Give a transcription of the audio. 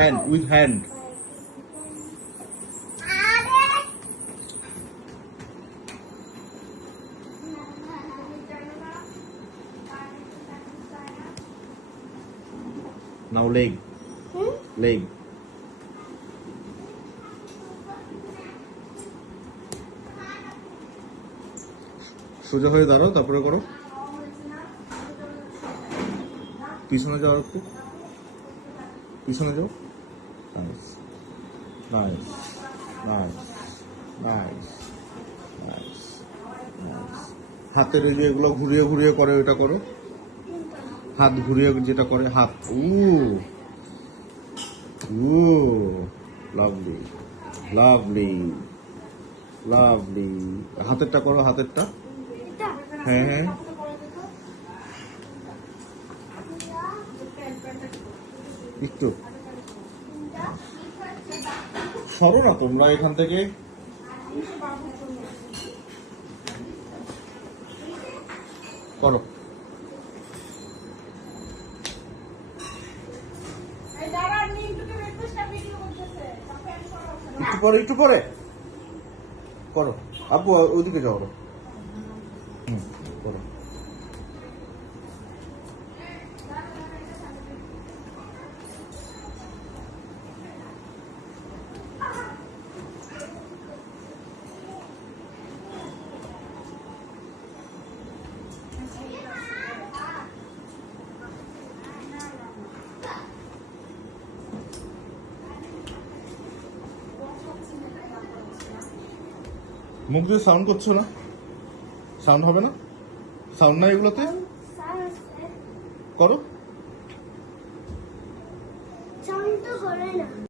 Hand, with hand. Now leg. Leg. সোজা হয়ে দাঁড়াও, তারপরে করো। পিছনে যাও একটু, পিছনে যাও। Nice nice nice nice nice nice. হাতের এই যে এগুলো ঘুরিয়ে ঘুরিয়ে করে, ওইটা করো। হাত ঘুরিয়ে যেটা করে, হাত। Lovely lovely lovely. হাতেরটা করো, হাতেরটা। হ্যাঁ হ্যাঁ, একটু সরো না তোমরা এখান থেকে। করো। একটু পরে, একটু পরে করো। আব্বু ওইদিকে যাও। করো। মুখ দিয়ে সাউন্ড করছো না? সাউন্ড হবে না? সাউন্ড নাই এগুলোতে? করো।